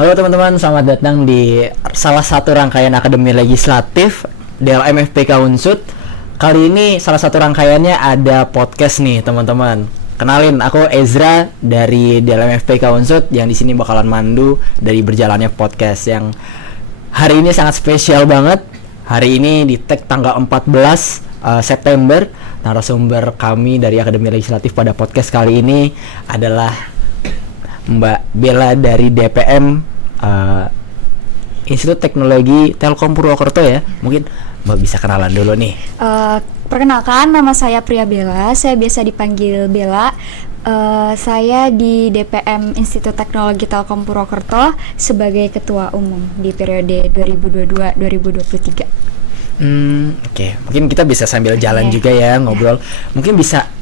Halo teman-teman, selamat datang di salah satu rangkaian Akademi Legislatif DLM FPK Unsut. Kali ini salah satu rangkaiannya ada podcast nih teman-teman. Kenalin, aku Ezra dari DLM FPK Unsut yang di sini bakalan mandu dari berjalannya podcast yang hari ini sangat spesial banget. Hari ini di tag tanggal 14 September. Narasumber kami dari Akademi Legislatif pada podcast kali ini adalah Mbak Bella dari DPM Institut Teknologi Telkom Purwokerto ya. Mungkin Mbak bisa kenalan dulu nih. Perkenalkan, nama saya Priya Bella. Saya biasa dipanggil Bella. Saya di DPM Institut Teknologi Telkom Purwokerto sebagai Ketua Umum di periode 2022-2023. Oke. Mungkin kita bisa sambil jalan juga ya ngobrol. Mungkin bisa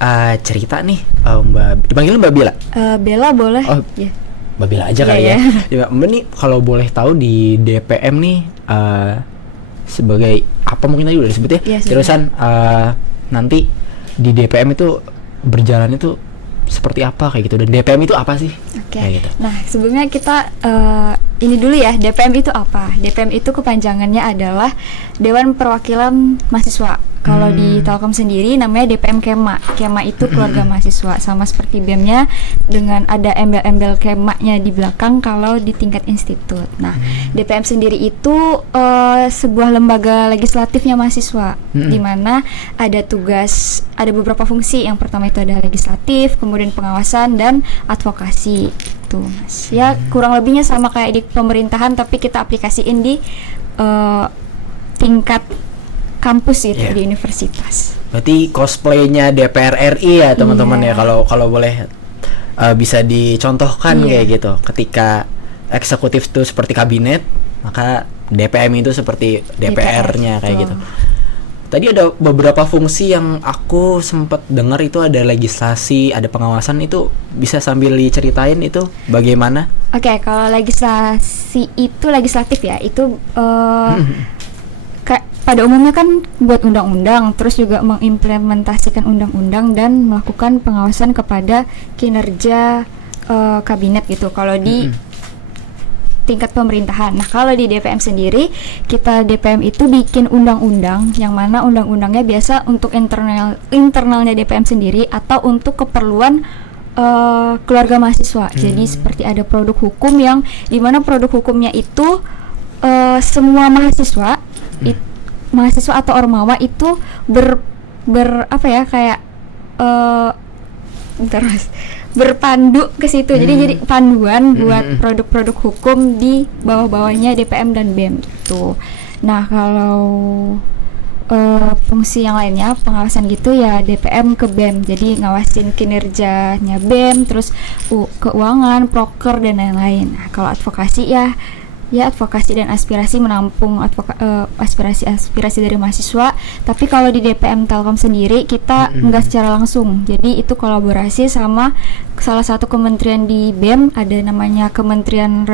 cerita nih, Mbak. Dipanggil Mbak Bella? Bella boleh. Oh, yeah. Mbak Bella aja kali ya. Mbak nih kalau boleh tahu di DPM nih sebagai apa mungkin tadi udah disebut ya. Terusan nanti di DPM itu berjalan itu seperti apa kayak gitu, dan DPM itu apa sih? Oke. Gitu. Nah, sebelumnya kita ini dulu ya, DPM itu apa? DPM itu kepanjangannya adalah Dewan Perwakilan Mahasiswa. Kalau di Telkom sendiri namanya DPM Kema. Kema itu keluarga mahasiswa, sama seperti BEM-nya dengan ada embel-embel Kema-nya di belakang kalau di tingkat institut. Nah, DPM sendiri itu sebuah lembaga legislatifnya mahasiswa, di mana ada tugas, ada beberapa fungsi. Yang pertama itu ada legislatif, kemudian pengawasan dan advokasi. Itu, Mas. Ya, kurang lebihnya sama kayak di pemerintahan, tapi kita aplikasiin di tingkat kampus gitu, di universitas. Berarti cosplaynya DPR RI ya teman-teman ya, kalau boleh bisa dicontohkan kayak gitu. Ketika eksekutif itu seperti kabinet, maka DPM itu seperti DPR-nya kayak gitu. Tadi ada beberapa fungsi yang aku sempat dengar, itu ada legislasi, ada pengawasan. Itu bisa sambil diceritain itu bagaimana? Oke, kalau legislasi itu legislatif ya, itu pada umumnya kan buat undang-undang, terus juga mengimplementasikan undang-undang dan melakukan pengawasan kepada kinerja kabinet gitu. Kalau di tingkat pemerintahan. Nah, kalau di DPM sendiri, kita DPM itu bikin undang-undang yang mana undang-undangnya biasa untuk internalnya DPM sendiri atau untuk keperluan keluarga mahasiswa. Jadi seperti ada produk hukum yang dimana produk hukumnya itu semua mahasiswa mahasiswa atau ormawa itu apa ya, kayak berpandu ke situ. Jadi panduan buat produk-produk hukum di bawah-bawahnya DPM dan BEM gitu. Nah, kalau fungsi yang lainnya pengawasan gitu ya DPM ke BEM. Jadi ngawasin kinerjanya BEM, terus keuangan, proker dan lain-lain. Nah, kalau advokasi ya advokasi dan aspirasi, menampung aspirasi dari mahasiswa. Tapi kalau di DPM Telkom sendiri kita enggak secara langsung. Jadi itu kolaborasi sama salah satu kementerian di BEM, ada namanya Kementerian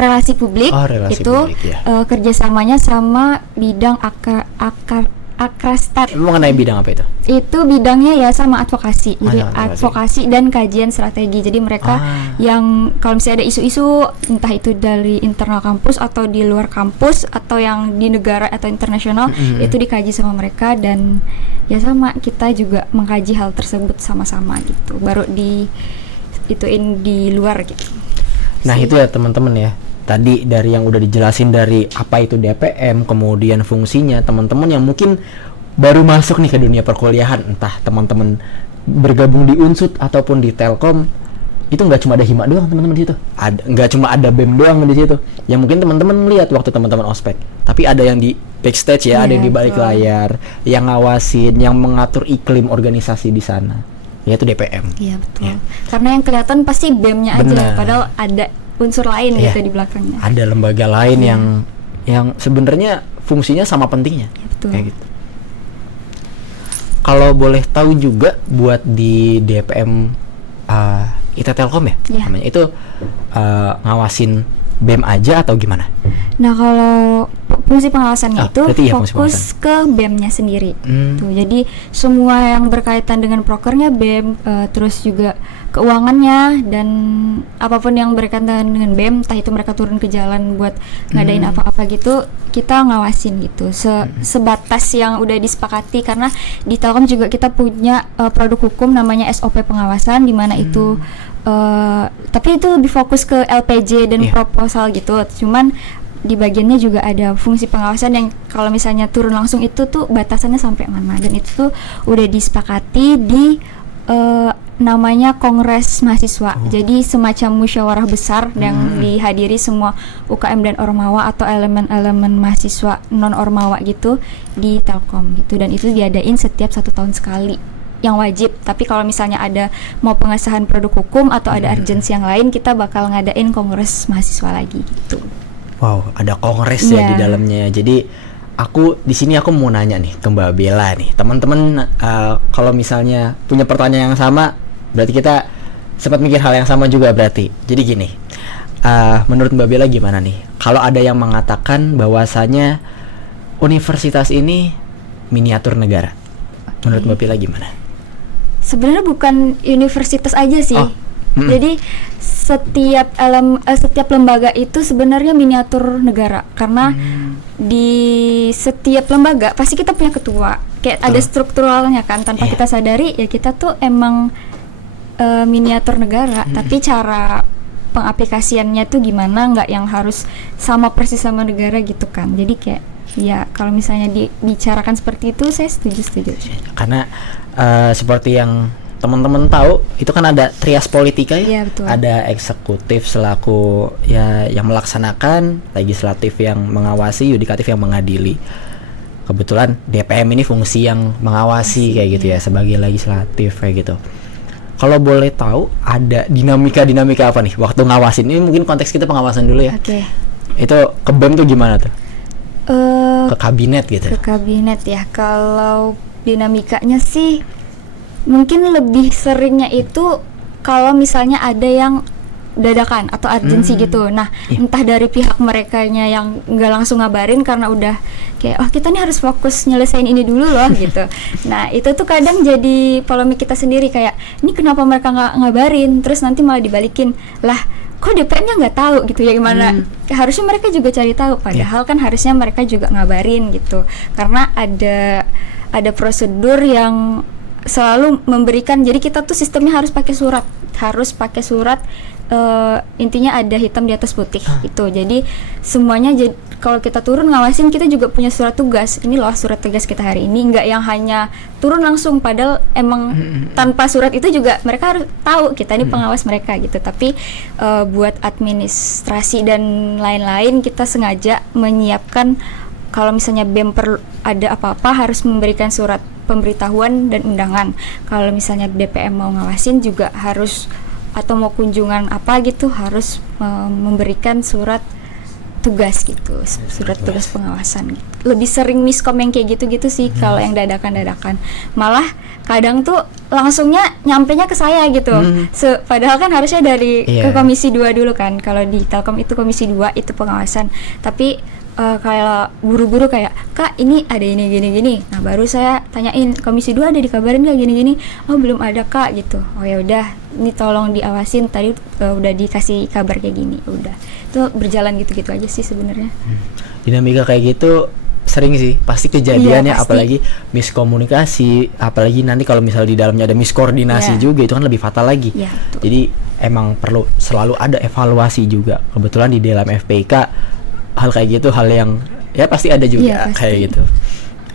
Relasi Publik. Kerjasamanya sama bidang Akrastat. Mengenai bidang apa itu? Itu bidangnya ya sama advokasi. Jadi advokasi dan kajian strategi. Jadi mereka yang kalau misalnya ada isu-isu entah itu dari internal kampus atau di luar kampus atau yang di negara atau internasional, itu dikaji sama mereka, dan ya sama kita juga mengkaji hal tersebut sama-sama gitu. Baru ituin di luar gitu. Nah, itu ya teman-teman ya. Tadi dari yang udah dijelasin dari apa itu DPM, kemudian fungsinya, teman-teman yang mungkin baru masuk nih ke dunia perkuliahan, entah teman-teman bergabung di Unsut ataupun di Telkom, itu nggak cuma ada Hima doang teman-teman di situ. Nggak cuma ada BEM doang di situ. Yang mungkin teman-teman melihat waktu teman-teman ospek. Tapi ada yang di backstage ya, ada yang di balik layar, yang ngawasin, yang mengatur iklim organisasi di sana. Yaitu DPM. Iya, betul. Ya. Karena yang kelihatan pasti BEM-nya aja, padahal ada unsur lain gitu di belakangnya. Ada lembaga lain yang sebenarnya fungsinya sama pentingnya. Ya, betul. Kayak gitu. Kalau boleh tahu juga buat di DPM IT Telkom ya, namanya itu ngawasin BEM aja atau gimana? Nah, kalau fungsi pengawasannya itu berarti iya, fungsi fokus ke BEM-nya sendiri. Tuh, jadi semua yang berkaitan dengan prokernya BEM, terus juga keuangannya dan apapun yang berkaitan dengan BEM, entah itu mereka turun ke jalan buat ngadain apa-apa gitu, kita ngawasin gitu. Sebatas yang udah disepakati, karena di Telkom juga kita punya produk hukum namanya SOP pengawasan, di mana itu tapi itu lebih fokus ke LPJ dan proposal gitu. Cuman di bagiannya juga ada fungsi pengawasan yang kalau misalnya turun langsung itu tuh batasannya sampai mana, dan itu tuh udah disepakati di namanya Kongres Mahasiswa. Jadi semacam musyawarah besar yang dihadiri semua UKM dan Ormawa atau elemen-elemen mahasiswa non Ormawa gitu di Telkom gitu, dan itu diadain setiap 1 tahun sekali yang wajib. Tapi kalau misalnya ada mau pengesahan produk hukum atau ada urgensi yang lain, kita bakal ngadain Kongres Mahasiswa lagi gitu. Wow, ada kongres ya di dalamnya. Jadi aku di sini aku mau nanya nih ke Mbak Bella nih. Teman-teman kalau misalnya punya pertanyaan yang sama, berarti kita sempat mikir hal yang sama juga berarti. Jadi gini, menurut Mbak Bella gimana nih? Kalau ada yang mengatakan bahwasanya universitas ini miniatur negara, menurut Mbak Bella gimana? Sebenarnya bukan universitas aja sih. Jadi setiap lembaga itu sebenarnya miniatur negara, karena di setiap lembaga pasti kita punya ketua, kayak ada strukturalnya kan, tanpa kita sadari ya kita tuh emang miniatur negara. Tapi cara pengaplikasiannya tuh gimana, nggak yang harus sama persis sama negara gitu kan. Jadi kayak ya kalau misalnya dibicarakan seperti itu, saya setuju. Karena seperti yang teman-teman tahu, itu kan ada trias politika ya, betul. Ada eksekutif selaku ya yang melaksanakan, legislatif yang mengawasi, yudikatif yang mengadili. Kebetulan DPM ini fungsi yang mengawasi kayak gitu ya, sebagai legislatif kayak gitu. Kalau boleh tahu, ada dinamika apa nih waktu ngawasin? Ini mungkin konteks kita pengawasan dulu ya. Itu ke BEM tuh gimana tuh? Ke kabinet gitu. Ke kabinet ya. Kalau dinamikanya sih mungkin lebih seringnya itu kalau misalnya ada yang dadakan atau urgensi gitu. Nah, entah dari pihak merekanya yang nggak langsung ngabarin karena udah kayak kita nih harus fokus nyelesain ini dulu loh gitu. Nah, itu tuh kadang jadi polemik kita sendiri, kayak ini kenapa mereka nggak ngabarin, terus nanti malah dibalikin lah, kok DPM-nya nggak tahu gitu ya, gimana harusnya mereka juga cari tahu, padahal kan harusnya mereka juga ngabarin gitu, karena ada prosedur yang selalu memberikan. Jadi kita tuh sistemnya harus pakai surat, intinya ada hitam di atas putih gitu. Jadi semuanya kalau kita turun ngawasin, kita juga punya surat tugas. Ini loh surat tugas kita hari ini, nggak yang hanya turun langsung, padahal emang tanpa surat itu juga mereka harus tahu kita ini pengawas mereka gitu. Tapi buat administrasi dan lain-lain, kita sengaja menyiapkan kalau misalnya BEM ada apa-apa harus memberikan surat pemberitahuan dan undangan. Kalau misalnya DPM mau ngawasin juga harus, atau mau kunjungan apa gitu, harus memberikan surat tugas gitu, surat tugas pengawasan gitu. Lebih sering miskom yang kayak gitu-gitu sih. Kalau yang dadakan malah kadang tuh langsungnya nyampenya ke saya gitu. Padahal kan harusnya dari ke komisi 2 dulu kan. Kalau di Telkom itu komisi 2 itu pengawasan. Tapi kalau buru-buru kayak, Kak ini ada ini gini-gini, nah baru saya tanyain komisi 2 ada dikabarin nggak gini-gini, oh belum ada Kak gitu. Oh ya udah, ini tolong diawasin, tadi udah dikasih kabar kayak gini. Udah, itu berjalan gitu-gitu aja sih sebenarnya. Dinamika kayak gitu sering sih pasti kejadiannya, pasti. Apalagi miskomunikasi, apalagi nanti kalau misalnya di dalamnya ada miskoordinasi juga, itu kan lebih fatal lagi. Jadi emang perlu selalu ada evaluasi juga. Kebetulan di dalam FPK hal kayak gitu, hal yang ya pasti ada juga kayak gitu.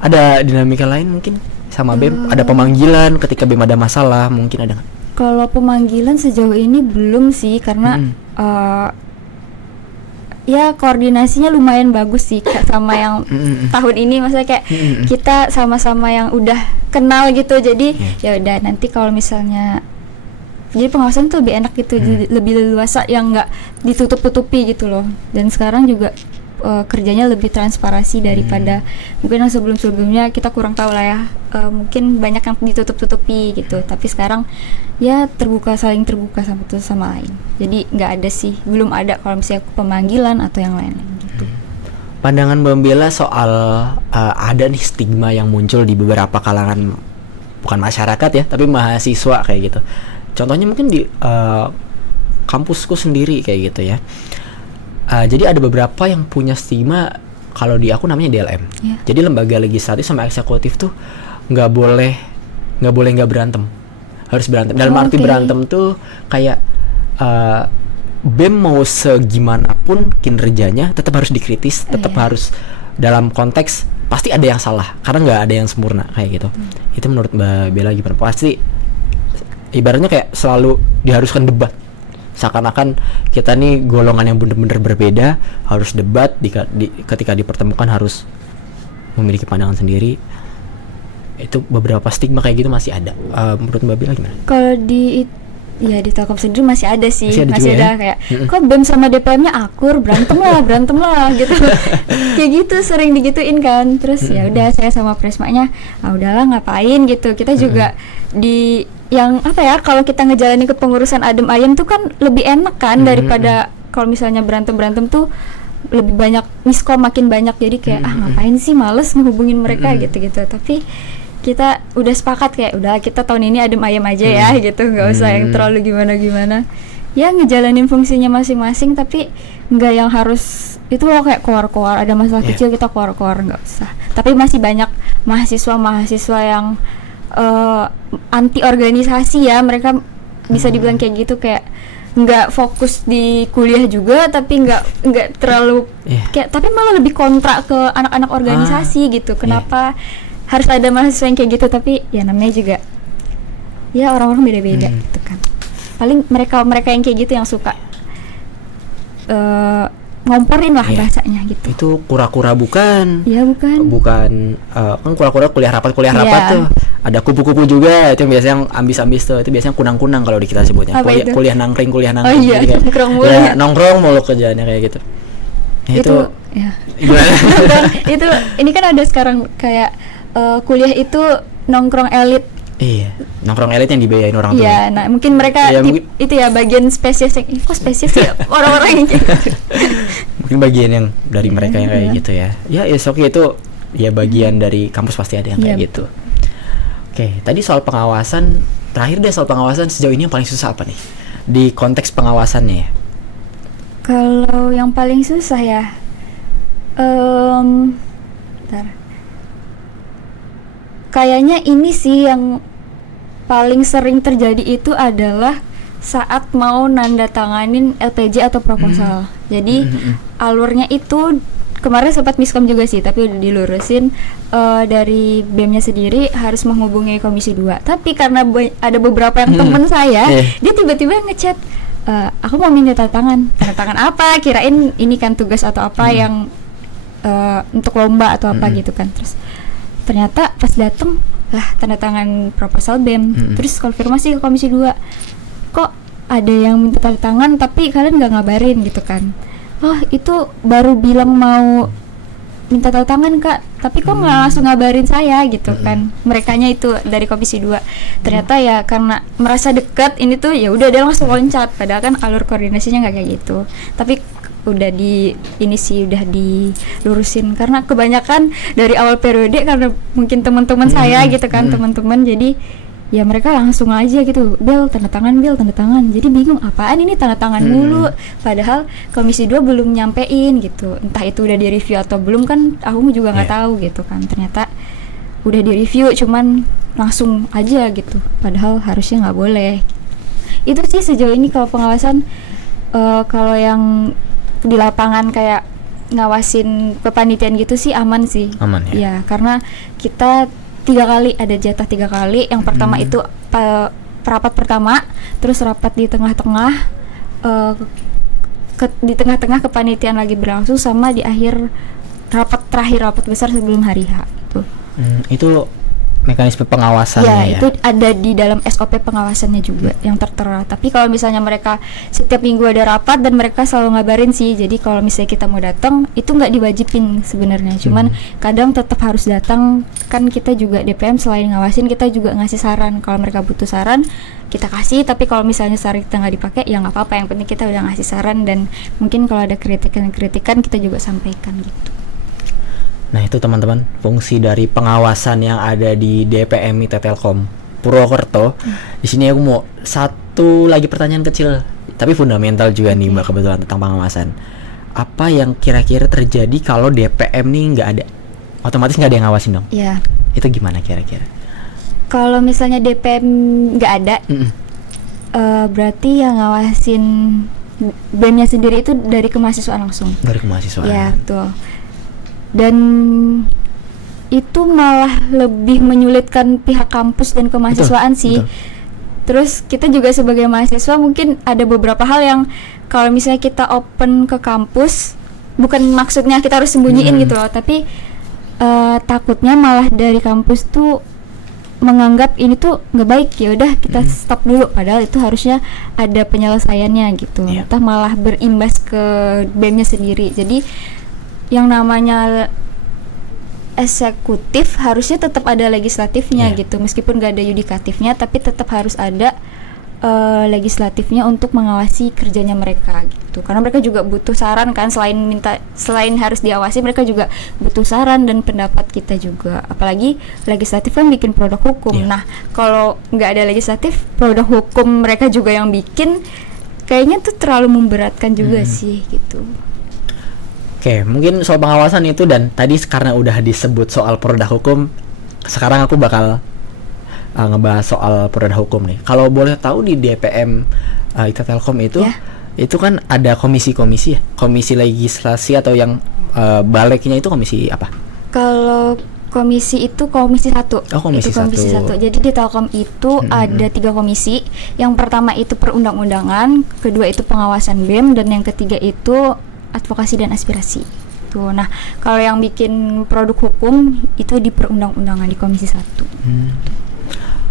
Ada dinamika lain mungkin sama BEM, ada pemanggilan ketika BEM ada masalah, mungkin ada nggak? Kalau pemanggilan sejauh ini belum sih, karena ya koordinasinya lumayan bagus sih sama yang tahun ini, maksudnya kayak kita sama-sama yang udah kenal gitu. Jadi ya udah, nanti kalau misalnya jadi pengawasan tuh lebih enak gitu, lebih leluasa, yang nggak ditutup-tutupi gitu loh. Dan sekarang juga kerjanya lebih transparansi daripada mungkin yang sebelum-sebelumnya kita kurang tahu lah ya, mungkin banyak yang ditutup-tutupi gitu. Tapi sekarang ya saling terbuka satu sama lain. Jadi nggak ada sih, belum ada kalau misalnya pemanggilan atau yang lain gitu. pandangan Mbak Bella soal ada nih stigma yang muncul di beberapa kalangan, bukan masyarakat ya, tapi mahasiswa kayak gitu. Contohnya mungkin di kampusku sendiri kayak gitu ya. Jadi ada beberapa yang punya stigma, kalau di aku namanya DLM. Yeah. Jadi lembaga legislatif sama eksekutif tuh nggak boleh nggak berantem, harus berantem. Dalam arti berantem tuh kayak BEM mau segimanapun kinerjanya tetap harus dikritis, tetap harus dalam konteks pasti ada yang salah karena nggak ada yang sempurna kayak gitu. Itu menurut Mbak Bella gimana? Pasti ibaratnya kayak selalu diharuskan debat, seakan-akan kita nih golongan yang bener-bener berbeda, harus debat ketika dipertemukan harus memiliki pandangan sendiri. Itu beberapa stigma kayak gitu masih ada. Menurut Mbak Bella gimana? Kalau di Telkom sendiri masih ada sih, masih ada ya? kayak kok BEM sama DPM-nya akur, berantem lah gitu. Kayak gitu sering digituin kan. Terus ya udah saya sama Presmanya, udahlah ngapain gitu. Kita juga di yang apa ya, kalau kita ngejalanin kepengurusan adem ayem tuh kan lebih enak kan daripada kalau misalnya berantem tuh lebih banyak miskom, makin banyak. Jadi kayak ngapain sih, males ngehubungin mereka gitu-gitu. Tapi kita udah sepakat kayak udah kita tahun ini adem ayem aja ya gitu, nggak usah yang terlalu gimana ya, ngejalanin fungsinya masing-masing, tapi nggak yang harus itu loh kayak keluar ada masalah kecil kita keluar nggak usah. Tapi masih banyak mahasiswa yang anti organisasi ya, mereka bisa dibilang kayak gitu, kayak nggak fokus di kuliah juga, tapi nggak terlalu kayak, tapi malah lebih kontra ke anak-anak organisasi gitu. Kenapa harus ada mahasiswa yang kayak gitu? Tapi ya namanya juga ya orang-orang beda-beda gitu kan. Paling mereka yang kayak gitu yang suka ngomporin lah bahasanya gitu. Itu kura-kura bukan? Iya bukan. Kan kura-kura kuliah rapat tuh. Ada kupu-kupu juga, itu yang biasanya yang ambis-ambis tuh. Itu biasanya kunang-kunang kalau di kita sebutnya. Kuliah nangkring. Oh iya, kayak, nongkrong mulu. Ya, nongkrong mulu kerjaannya kayak gitu. Itu ya. Itu ini kan ada sekarang kayak kuliah itu nongkrong elit. Iya, nongkrong elit yang dibiayain orang tua. Iya, nah mungkin mereka itu ya bagian spesies yang kok spesies ya orang-orang yang gitu. Mungkin bagian yang dari mereka yang kayak gitu ya. Ya, oke, itu ya bagian dari kampus pasti ada yang kayak gitu. Oke, tadi soal pengawasan, terakhir deh soal pengawasan, sejauh ini yang paling susah apa nih? Di konteks pengawasannya ya. Kalau yang paling susah ya kayaknya ini sih yang paling sering terjadi itu adalah saat mau nanda tanganin LPJ atau proposal. Jadi alurnya itu kemarin sempat miskom juga sih, tapi udah dilurusin dari BEM-nya sendiri harus menghubungi Komisi 2. Tapi karena ada beberapa yang temen saya, dia tiba-tiba ngechat, aku mau minta tanda tangan apa? Kirain ini kan tugas atau apa yang untuk lomba atau apa gitu kan. Terus ternyata pas dateng lah tanda tangan proposal BEM. Terus konfirmasi ke Komisi 2, kok ada yang minta tanda tangan tapi kalian nggak ngabarin gitu kan. Oh itu baru bilang mau minta tanda tangan kak, tapi kok nggak langsung ngabarin saya gitu kan. Merekanya itu dari Komisi 2. Ternyata ya karena merasa dekat ini tuh ya udah dia langsung loncat, padahal kan alur koordinasinya nggak kayak gitu. Tapi udah udah dilurusin karena kebanyakan dari awal periode, karena mungkin teman-teman saya gitu kan, teman-teman, jadi ya mereka langsung aja gitu, Bel tanda tangan, jadi bingung apaan ini tanda tangan mulu, padahal Komisi 2 belum nyampein gitu, entah itu udah direview atau belum kan aku juga nggak tahu gitu kan. Ternyata udah direview cuman langsung aja gitu, padahal harusnya nggak boleh. Itu sih sejauh ini kalau pengawasan. Kalau yang di lapangan kayak ngawasin kepanitiaan gitu sih aman sih. Aman ya? Ya karena kita 3 kali, ada jatah 3 kali. Yang pertama itu rapat pertama, terus rapat di tengah-tengah, di tengah-tengah kepanitiaan lagi berlangsung, sama di akhir rapat terakhir, rapat besar sebelum hari H gitu. Itu mekanisme pengawasannya ya? Itu ada di dalam SOP pengawasannya juga yang tertera. Tapi kalau misalnya mereka setiap minggu ada rapat dan mereka selalu ngabarin sih, jadi kalau misalnya kita mau datang itu nggak diwajibin sebenarnya, cuman kadang tetap harus datang kan. Kita juga DPM selain ngawasin kita juga ngasih saran, kalau mereka butuh saran kita kasih, tapi kalau misalnya saran kita nggak dipakai ya nggak apa-apa, yang penting kita udah ngasih saran, dan mungkin kalau ada kritikan kita juga sampaikan gitu. Nah itu teman-teman fungsi dari pengawasan yang ada di DPM IT Telkom Purwokerto. Di sini aku mau satu lagi pertanyaan kecil tapi fundamental juga nih Mbak, kebetulan tentang pengawasan. Apa yang kira-kira terjadi kalau DPM nih nggak ada? Otomatis nggak ada yang ngawasin dong? Ya, Itu gimana kira-kira? kalau misalnya DPM nggak ada, berarti yang ngawasin BEM-nya sendiri itu dari kemahasiswaan langsung. Dari kemahasiswaan. Ya, betul. Dan itu malah lebih menyulitkan pihak kampus dan kemahasiswaan sih. Betul. Terus kita juga sebagai mahasiswa mungkin ada beberapa hal yang kalau misalnya kita open ke kampus, bukan maksudnya kita harus sembunyiin gitu loh, tapi takutnya malah dari kampus tuh menganggap ini tuh nggak baik, ya udah kita stop dulu, padahal itu harusnya ada penyelesaiannya gitu. Iya. Entah malah berimbas ke BEM-nya sendiri. Jadi yang namanya eksekutif harusnya tetap ada legislatifnya gitu, meskipun gak ada yudikatifnya, tapi tetap harus ada legislatifnya untuk mengawasi kerjanya mereka gitu, karena mereka juga butuh saran kan, selain harus diawasi, mereka juga butuh saran dan pendapat kita juga, apalagi legislatif kan bikin produk hukum. Nah kalau nggak ada legislatif, produk hukum mereka juga yang bikin, kayaknya tuh terlalu memberatkan juga sih gitu. Oke, mungkin soal pengawasan itu, dan tadi karena udah disebut soal produk hukum, sekarang aku bakal ngebahas soal produk hukum nih. Kalau boleh tahu di DPM IT Telkom itu, itu kan ada komisi-komisi ya, komisi legislasi atau yang baliknya itu komisi apa? Kalau komisi itu komisi 1. Oh, komisi itu komisi 1. Jadi di Telkom itu ada 3 komisi. Yang pertama itu perundang-undangan, kedua itu pengawasan BEM, dan yang ketiga itu advokasi dan aspirasi. Tuh. Nah, kalau yang bikin produk hukum itu di perundang-undangan di komisi 1.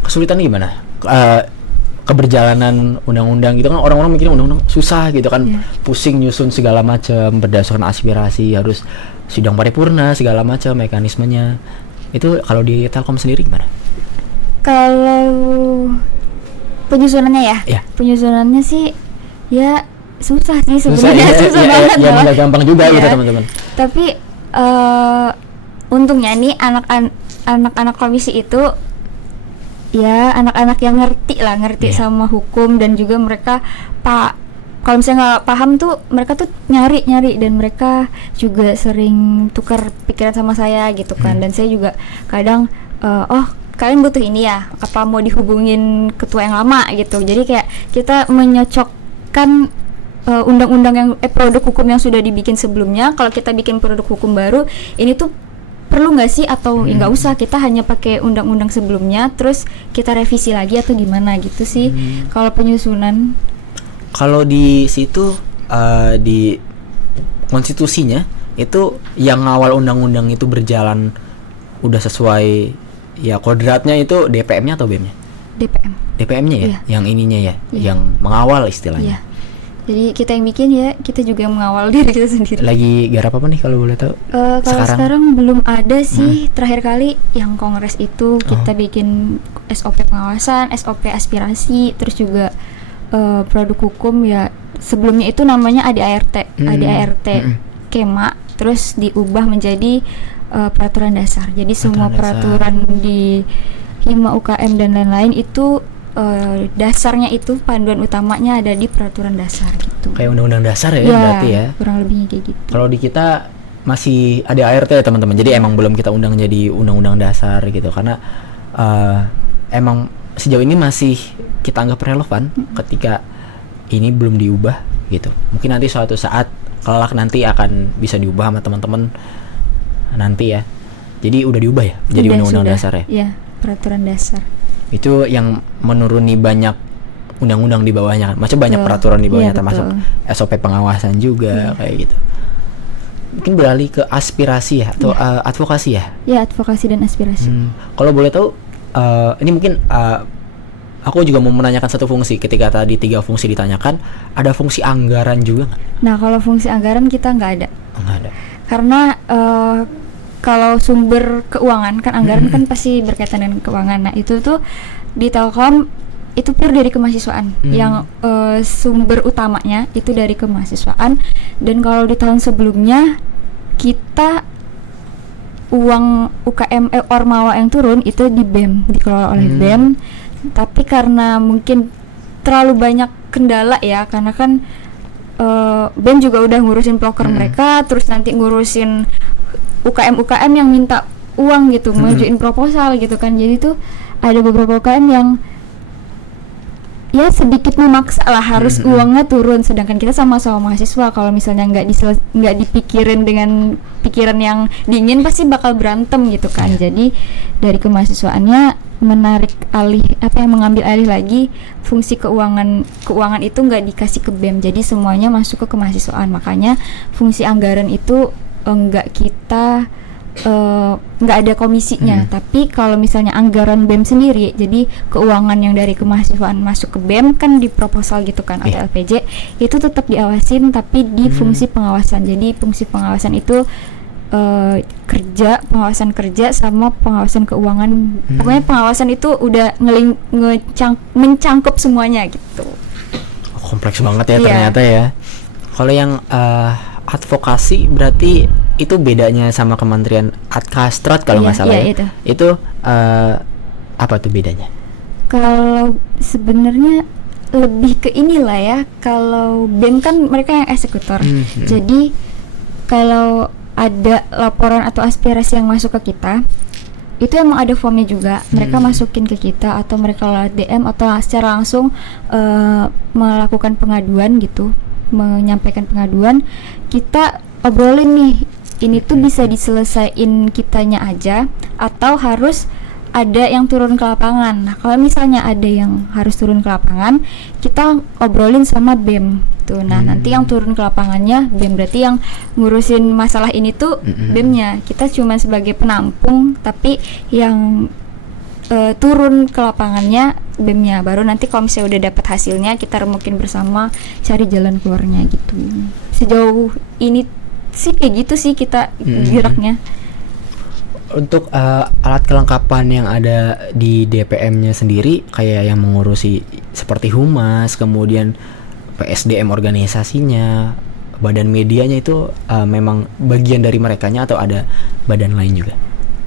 Kesulitan gimana? Keberjalanan undang-undang gitu kan, orang-orang mikirnya undang-undang susah gitu kan, pusing nyusun segala macam berdasarkan aspirasi, harus sidang paripurna segala macam mekanismenya. Itu kalau di Telkom sendiri gimana? Kalau penyusunannya penyusunannya sih ya susah sih sebenarnya, susah banget ya, loh. nggak gampang juga gitu teman-teman. Tapi untungnya nih anak-anak komisi itu ya anak-anak yang ngerti sama hukum, dan juga mereka kalau misalnya nggak paham tuh mereka tuh nyari dan mereka juga sering tukar pikiran sama saya gitu kan. Dan saya juga kadang kalian butuh ini ya, apa mau dihubungin ketua yang lama gitu. Jadi kayak kita menyocokkan undang-undang yang produk hukum yang sudah dibikin sebelumnya. Kalau kita bikin produk hukum baru, ini tuh perlu nggak sih, atau ya nggak usah, kita hanya pakai undang-undang sebelumnya terus kita revisi lagi atau gimana gitu sih. Kalau penyusunan, kalau di situ di konstitusinya itu yang ngawal undang-undang itu berjalan udah sesuai ya kodratnya, itu DPM-nya atau BEM-nya? DPM-nya ya, yang ininya ya, yang mengawal istilahnya. Jadi kita yang bikin ya, kita juga yang mengawal diri kita sendiri. Lagi garap apa nih kalau boleh tahu? Kalau sekarang belum ada sih. Terakhir kali yang kongres itu kita bikin SOP pengawasan, SOP aspirasi, terus juga produk hukum ya. Sebelumnya itu namanya ADART, Kema, terus diubah menjadi peraturan dasar. Jadi semua peraturan di Hima UKM dan lain-lain itu dasarnya itu, panduan utamanya ada di peraturan dasar gitu. Kayak undang-undang dasar ya, berarti ya. Kurang lebihnya kayak gitu. Kalau di kita masih ada ART ya teman-teman. Jadi emang belum kita undang jadi undang-undang dasar gitu, karena emang sejauh ini masih kita anggap relevan ketika ini belum diubah gitu. Mungkin nanti suatu saat kelak nanti akan bisa diubah sama teman-teman nanti ya. Jadi udah diubah ya, jadi undang-undang dasar ya. Iya, peraturan dasar. Itu yang menuruni banyak undang-undang di bawahnya kan, macam banyak peraturan di bawahnya, termasuk SOP pengawasan juga kayak gitu. Mungkin beralih ke aspirasi ya, atau advokasi ya? Ya, advokasi dan aspirasi. Kalau boleh tahu, ini mungkin aku juga mau menanyakan satu fungsi. Ketika tadi 3 fungsi ditanyakan, ada fungsi anggaran juga nggak? Nah, kalau fungsi anggaran kita nggak ada. Nggak ada. Karena kalau sumber keuangan kan, anggaran kan pasti berkaitan dengan keuangan. Nah, itu tuh di Telkom itu pure dari kemahasiswaan. Yang sumber utamanya itu dari kemahasiswaan. Dan kalau di tahun sebelumnya kita uang UKM Ormawa yang turun itu di BEM, dikelola oleh BEM. Tapi karena mungkin terlalu banyak kendala ya, karena kan BEM juga udah ngurusin proker mereka, terus nanti ngurusin UKM yang minta uang gitu, ngajuin proposal gitu kan. Jadi tuh ada beberapa UKM yang ya sedikit memaksa lah harus uangnya turun, sedangkan kita sama-sama mahasiswa, kalau misalnya nggak dipikirin dengan pikiran yang dingin pasti bakal berantem gitu kan. Jadi dari kemahasiswaannya mengambil alih lagi fungsi keuangan itu nggak dikasih ke BEM, jadi semuanya masuk ke kemahasiswaan. Makanya fungsi anggaran itu nggak ada komisinya. Tapi kalau misalnya anggaran BEM sendiri, jadi keuangan yang dari kemahasiswaan masuk ke BEM kan di proposal gitu kan atau LPJ, itu tetap diawasin tapi di fungsi pengawasan. Jadi fungsi pengawasan itu pengawasan kerja sama pengawasan keuangan. Pokoknya pengawasan itu udah mencangkup semuanya gitu. Kompleks banget ya ternyata ya. Kalau yang advokasi berarti itu bedanya sama Kementerian Adkastrat kalau nggak salah ya. Itu apa tuh bedanya? Kalau sebenarnya lebih ke inilah ya. Kalau BEM kan mereka yang eksekutor. Jadi kalau ada laporan atau aspirasi yang masuk ke kita, itu emang ada formnya juga. Mereka masukin ke kita atau mereka lewat DM atau secara langsung melakukan pengaduan gitu, menyampaikan pengaduan. Kita obrolin nih, ini tuh bisa diselesain kitanya aja atau harus ada yang turun ke lapangan. Nah, kalau misalnya ada yang harus turun ke lapangan, kita obrolin sama BEM tuh. Nah, nanti yang turun ke lapangannya BEM, berarti yang ngurusin masalah ini tuh BEM-nya. Kita cuma sebagai penampung, tapi yang turun ke lapangannya BEM-nya. Baru nanti kalau misalnya udah dapat hasilnya, kita remukin bersama, cari jalan keluarnya gitu. Sejauh ini sih kayak gitu sih kita geraknya. Untuk alat kelengkapan yang ada di DPM-nya sendiri, kayak yang mengurusi seperti humas, kemudian PSDM organisasinya, badan medianya itu memang bagian dari merekanya atau ada badan lain juga?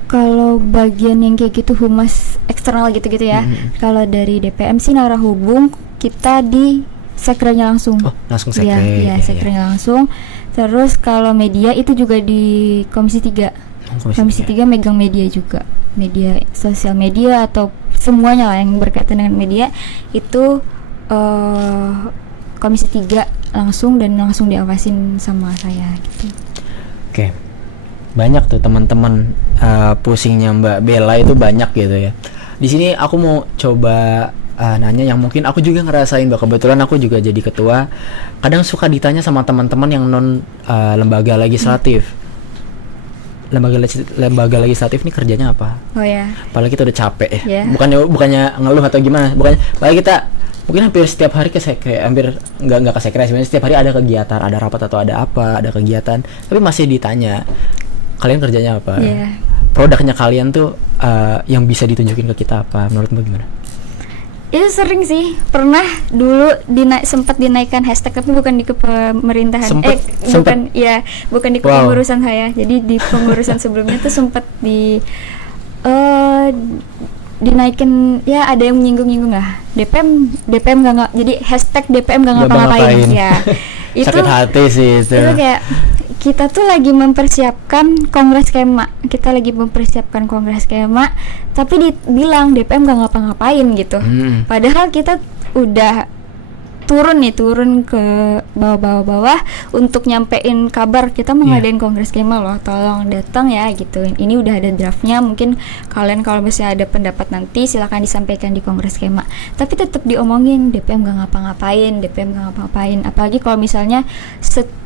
Kalau bagian yang kayak gitu humas eksternal gitu-gitu ya. Kalau dari DPM sih narahubung kita di sekrenya langsung. Oh, langsung sekre. Iya, sekrenya langsung. Terus kalau media itu juga di Komisi 3. Komisi 3 megang media juga, media sosial media atau semuanya lah yang berkaitan dengan media itu Komisi 3 langsung dan langsung diawasin sama saya gitu. Oke. Banyak tuh teman-teman pusingnya Mbak Bella itu banyak gitu ya. Di sini aku mau coba nanya yang mungkin aku juga ngerasain, Mbak. Kebetulan aku juga jadi ketua. Kadang suka ditanya sama teman-teman yang non lembaga legislatif. Lembaga legislatif ini kerjanya apa? Oh ya. Apalagi kita udah capek ya. Bukannya ngeluh atau gimana? Padahal kita mungkin hampir setiap hari ke sekre, hampir nggak ke sekre sebenarnya, setiap hari ada kegiatan, ada rapat atau ada apa, ada kegiatan, tapi masih ditanya kalian kerjanya apa? Produknya kalian tuh yang bisa ditunjukin ke kita apa? Menurut Mbak gimana? Itu sering sih, pernah dulu sempat dinaikkan hashtag, tapi bukan di pemerintahan, bukan di kepengurusan saya. Jadi di pengurusan sebelumnya tuh sempat dinaikin, ya ada yang menyinggung-nyinggung lah. DPM nggak, jadi hashtag DPM nggak ngapa-ngapain ya. Itu sakit hati sih itu. Itu kayak kita tuh lagi mempersiapkan kongres Kema, tapi dibilang DPM gak ngapa-ngapain gitu. Padahal kita udah turun ke bawah untuk nyampein kabar kita mau ngadain kongres Kema loh, tolong datang ya gitu. Ini udah ada draftnya, mungkin kalian kalau misalnya ada pendapat nanti silakan disampaikan di kongres Kema. Tapi tetap diomongin DPM gak ngapa-ngapain. Apalagi kalau misalnya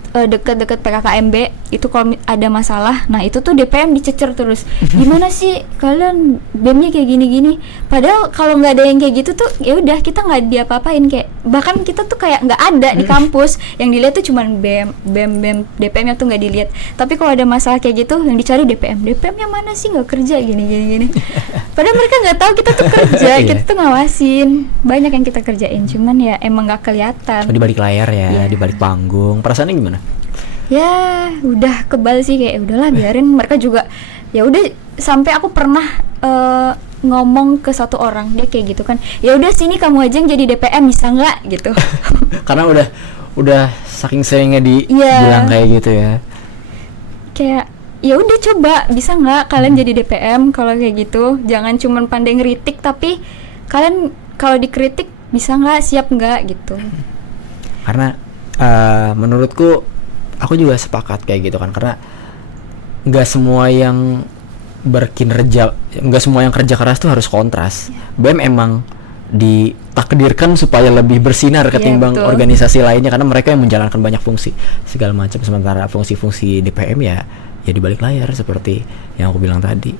deket-deket PKKMB itu kalau ada masalah, nah itu tuh DPM dicecer terus. Gimana sih kalian BEM-nya kayak gini-gini? Padahal kalau nggak ada yang kayak gitu tuh ya udah kita nggak diapa-apain, kayak bahkan kita tuh kayak nggak ada di kampus, yang dilihat tuh cuman BEM, DPM-nya tuh nggak dilihat. Tapi kalau ada masalah kayak gitu yang dicari DPM-nya mana sih nggak kerja gini. Padahal mereka nggak tahu kita tuh kerja, kita tuh ngawasin, banyak yang kita kerjain, cuman ya emang nggak kelihatan. Di balik layar ya, di balik panggung. Perasaannya gimana? Ya udah kebal sih, kayak udahlah biarin, mereka juga ya udah, sampai aku pernah ngomong ke satu orang, dia kayak gitu kan, ya udah sini kamu aja yang jadi DPM bisa nggak gitu. Karena udah saking seringnya dibilang kayak gitu ya. Kayak ya udah coba, bisa nggak kalian jadi DPM kalau kayak gitu, jangan cuman pandai ngeritik, tapi kalian kalau dikritik bisa nggak, siap nggak gitu. Karena menurutku aku juga sepakat kayak gitu kan, karena nggak semua yang berkinerja, nggak semua yang kerja keras tuh harus kontras. BEM emang ditakdirkan supaya lebih bersinar ketimbang organisasi lainnya, karena mereka yang menjalankan banyak fungsi segala macam, sementara fungsi-fungsi DPM ya di balik layar seperti yang aku bilang tadi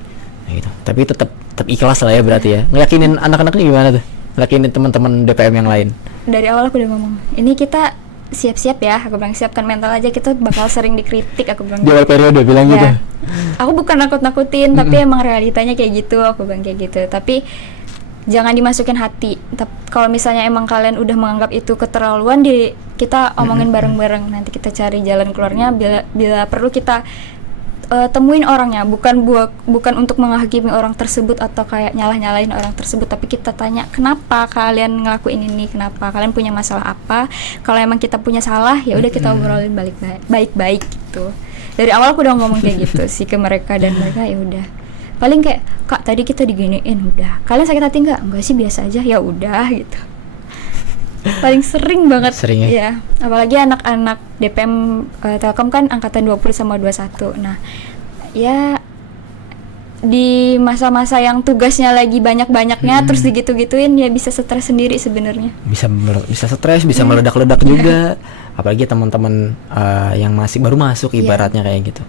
gitu. Tapi tetap ikhlas lah ya berarti ya. Ngeyakinin anak-anaknya gimana tuh? Ngeyakinin teman-teman DPM yang lain. Dari awal aku udah ngomong, ini kita siap-siap ya, aku bilang siapkan mental aja, kita bakal sering dikritik, aku bilang di awal periode bilang gitu. Aku bukan nakut-nakutin, tapi emang realitanya kayak gitu, aku bilang kayak gitu. Tapi jangan dimasukin hati. Kalau misalnya emang kalian udah menganggap itu keterlaluan, kita omongin bareng-bareng, nanti kita cari jalan keluarnya. Bila perlu kita temuin orangnya, bukan untuk menghakimi orang tersebut atau kayak nyalahin orang tersebut, tapi kita tanya kenapa kalian ngelakuin ini, kenapa kalian punya masalah apa. Kalau emang kita punya salah, ya udah kita obrolin baik-baik gitu. Dari awal aku udah ngomong kayak gitu sih ke mereka, dan mereka ya udah paling kayak, kak tadi kita diginiin, udah kalian sakit hati enggak sih, biasa aja, ya udah gitu. Paling sering banget ya, apalagi anak-anak DPM Telkom kan angkatan 20 sama 21. Nah ya di masa-masa yang tugasnya lagi banyak-banyaknya terus digitu-gituin, ya bisa stres sendiri sebenarnya. Bisa stres, bisa meledak-ledak juga. Apalagi teman-teman yang masih baru masuk ibaratnya kayak gitu.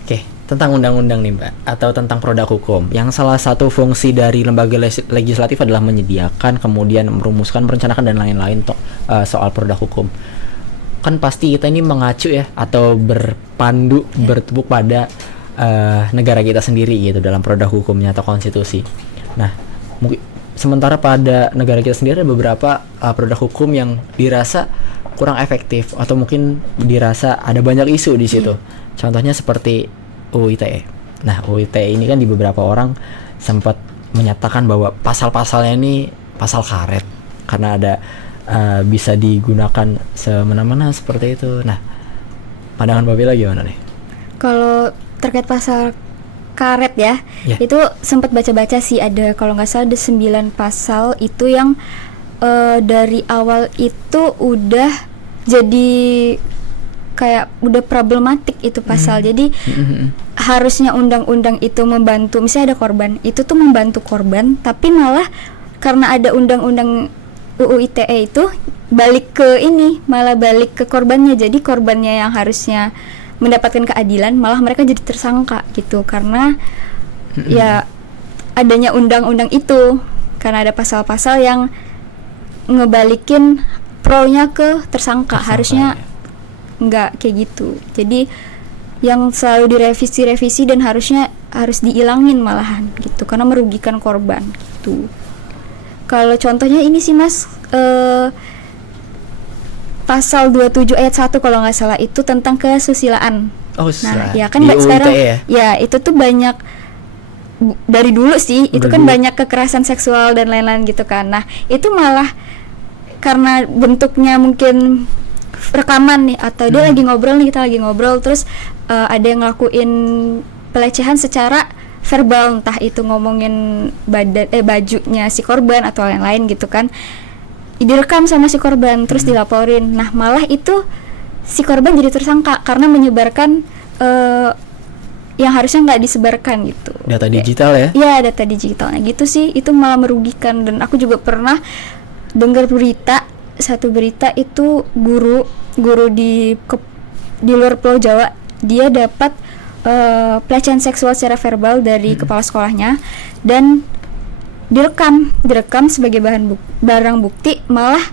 Oke, tentang undang-undang nih Mbak, atau tentang produk hukum, yang salah satu fungsi dari lembaga legislatif adalah menyediakan, kemudian merumuskan, merencanakan dan lain-lain soal produk hukum. Kan pasti kita ini mengacu ya, atau berpandu, bertepuk pada negara kita sendiri gitu dalam produk hukumnya atau konstitusi. Nah, sementara pada negara kita sendiri ada beberapa produk hukum yang dirasa kurang efektif atau mungkin dirasa ada banyak isu di situ. Contohnya seperti UU ITE. Nah, UU ITE ini kan di beberapa orang sempat menyatakan bahwa pasal-pasalnya ini pasal karet karena ada bisa digunakan semena-mena seperti itu. Nah, pandangan Mbak Bella gimana nih? Kalau terkait pasal karet ya, itu sempat baca-baca sih, ada kalau nggak salah ada 9 pasal itu yang dari awal itu udah jadi kayak udah problematik itu pasal. Jadi harusnya undang-undang itu membantu, misalnya ada korban, itu tuh membantu korban, tapi malah karena ada undang-undang UU ITE itu malah balik ke korbannya. Jadi korbannya yang harusnya mendapatkan keadilan, malah mereka jadi tersangka gitu, karena ya adanya undang-undang itu, karena ada pasal-pasal yang ngebalikin pro-nya ke tersangka. Harusnya nggak kayak gitu. Jadi yang selalu direvisi dan harus diilangin malahan gitu, karena merugikan korban gitu. Kalau contohnya ini sih Mas, pasal 27 ayat 1 kalau nggak salah, itu tentang kesusilaan. Nah, ya kan sekarang ya itu tuh banyak dari dulu sih, itu kan banyak kekerasan seksual dan lain-lain gitu kan. Nah, itu malah karena bentuknya mungkin rekaman nih, atau dia lagi ngobrol nih, kita lagi ngobrol, terus ada yang ngelakuin pelecehan secara verbal, entah itu ngomongin bajunya si korban atau yang lain gitu kan, direkam sama si korban terus dilaporin. Nah, malah itu si korban jadi tersangka karena menyebarkan yang harusnya nggak disebarkan gitu. Data digital ya? Iya, data digitalnya gitu sih. Itu malah merugikan. Dan aku juga pernah dengar satu berita itu guru di luar Pulau Jawa, dia dapat pelecehan seksual secara verbal dari kepala sekolahnya dan direkam sebagai barang bukti, malah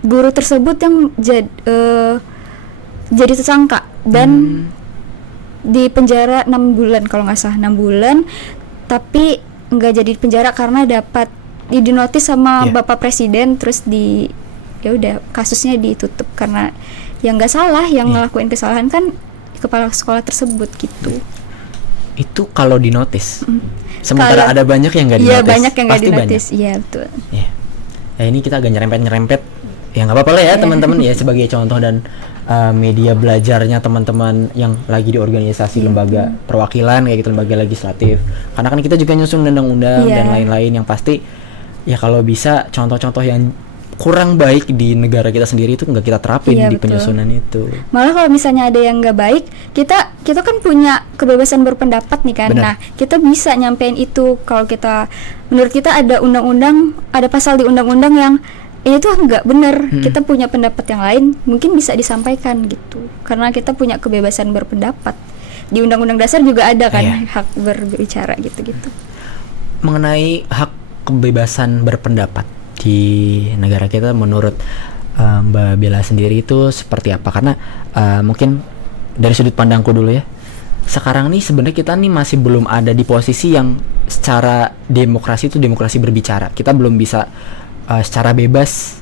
guru tersebut yang jadi tersangka dan di penjara 6 bulan kalau nggak salah, 6 bulan, tapi nggak jadi penjara karena dapat dinotis sama Bapak Presiden, terus ya udah kasusnya ditutup karena yang nggak salah, yang ngelakuin kesalahan kan kepala sekolah tersebut gitu. Itu kalau di notice. Sementara ada banyak yang nggak di Iya, notice. banyak yang nggak Pasti di banyak. notice. Iya, betul. Ya. Ya ini kita agak nyerempet. Ya nggak apa-apa lah ya teman-teman ya, sebagai contoh dan media belajarnya teman-teman yang lagi di organisasi lembaga perwakilan kayak gitu, lembaga legislatif. Karena kan kita juga nyusun undang-undang dan lain-lain yang pasti ya kalau bisa contoh-contoh yang kurang baik di negara kita sendiri itu nggak kita terapin di penyusunan itu. Malah kalau misalnya ada yang nggak baik, kita kan punya kebebasan berpendapat nih kan. Benar. Nah, kita bisa nyampein itu kalau kita menurut kita ada undang-undang, ada pasal di undang-undang yang ini tuh nggak benar. Kita punya pendapat yang lain, mungkin bisa disampaikan gitu. Karena kita punya kebebasan berpendapat. Di Undang-Undang Dasar juga ada kan hak berbicara gitu-gitu. Mengenai hak kebebasan berpendapat di negara kita menurut Mbak Bella sendiri itu seperti apa? Karena mungkin dari sudut pandangku dulu ya, sekarang nih sebenarnya kita nih masih belum ada di posisi yang secara demokrasi itu demokrasi berbicara. Kita belum bisa secara bebas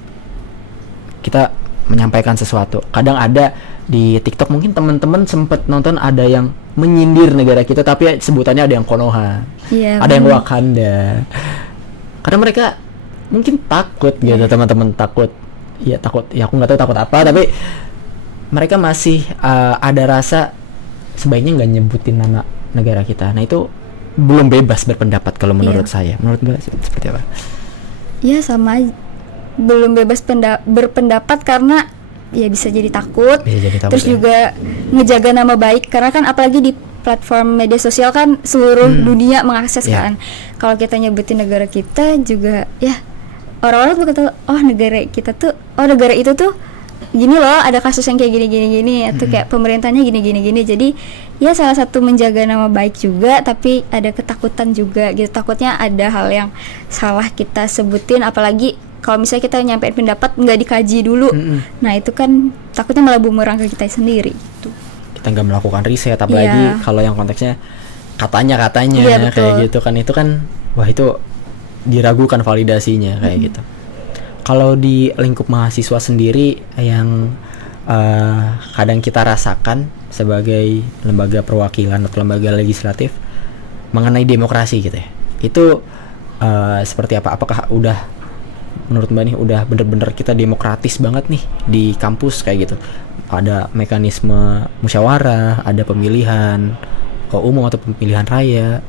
kita menyampaikan sesuatu. Kadang ada di TikTok, mungkin teman-teman sempat nonton, ada yang menyindir negara kita tapi sebutannya ada yang Konoha, ada yang Wakanda. Karena mereka mungkin takut gitu, teman-teman takut. Ya takut, ya aku nggak tahu takut apa, tapi mereka masih ada rasa sebaiknya nggak nyebutin nama negara kita. Nah itu belum bebas berpendapat kalau menurut saya. Menurut Mbak seperti apa? Ya sama, belum bebas berpendapat karena ya bisa jadi takut. Terus juga ngejaga nama baik, karena kan apalagi di platform media sosial kan seluruh dunia mengakses kan. Kalau kita nyebutin negara kita juga ya orang-orang tuh kata, oh negara kita tuh, oh negara itu tuh gini loh, ada kasus yang kayak gini atau kayak pemerintahnya gini. Jadi ya salah satu menjaga nama baik juga, tapi ada ketakutan juga gitu, takutnya ada hal yang salah kita sebutin, apalagi kalau misalnya kita nyampein pendapat nggak dikaji dulu. Nah itu kan takutnya malah bumerang ke kita sendiri gitu. Kita nggak melakukan riset, apalagi kalau yang konteksnya katanya kayak gitu kan, itu kan wah itu diragukan validasinya kayak gitu. Kalau di lingkup mahasiswa sendiri yang kadang kita rasakan sebagai lembaga perwakilan atau lembaga legislatif mengenai demokrasi gitu ya, itu seperti apa? Apakah udah menurut Mbak nih udah bener-bener kita demokratis banget nih di kampus kayak gitu? Ada mekanisme musyawarah, ada pemilihan umum atau pemilihan raya.